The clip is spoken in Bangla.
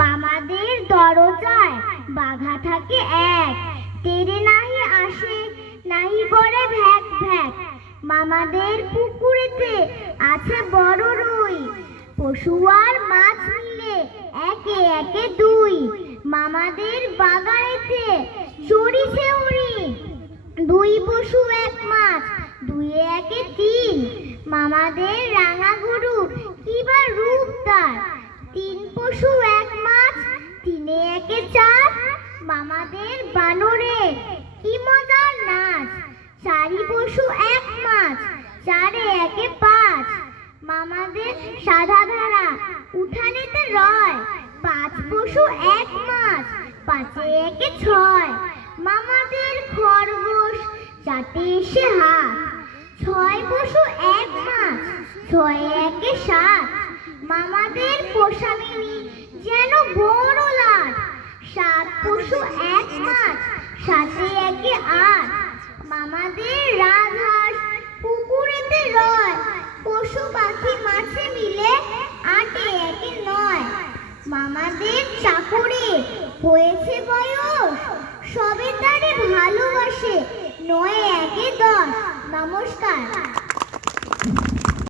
মামাদের দরজায় বাঘা থাকে এক, তেরে নাহি আসে নাহি করে ভ্যাক ভ্যাক। মামাদের পুকুরেতে আছে বড় রুই, পশু আর মাছ মিলে একে একে দুই। মামাদের বাগানেতে চড়িছে উড়ি, দুই পশু এক মাছ দুয়ে একে তিন। মামাদের রাঙা গরু কিবা রূপ তার, তিন পশু এক মাছ তিনে একে চার। মামাদের বানরে কি মজার নাচ, চারি পশু এক মাছ চারে একে পাঁচ। মামাদের সাদা ভেড়া উঠানেতে রয়, পাঁচ পশু এক মাছ পাঁচে একে ছয়। মামাদের খরগোশ চাটে এসে হাত, ছয় পশু এক মাছ ছয়ে একে সাত। মামাদের পোষা মিনি যেন বড় লাট, সাত পশু এক মাছ সাথে একে আট। মামাদের রাজহাঁস পুকুরেতে রয়, পশু পাখি মাছে মিলে আটে একে নয়। মামাদের চাকরে হয়েছে বয়স, সবে তারে ভালোবাসে নয় একে দশ। নমস্কার।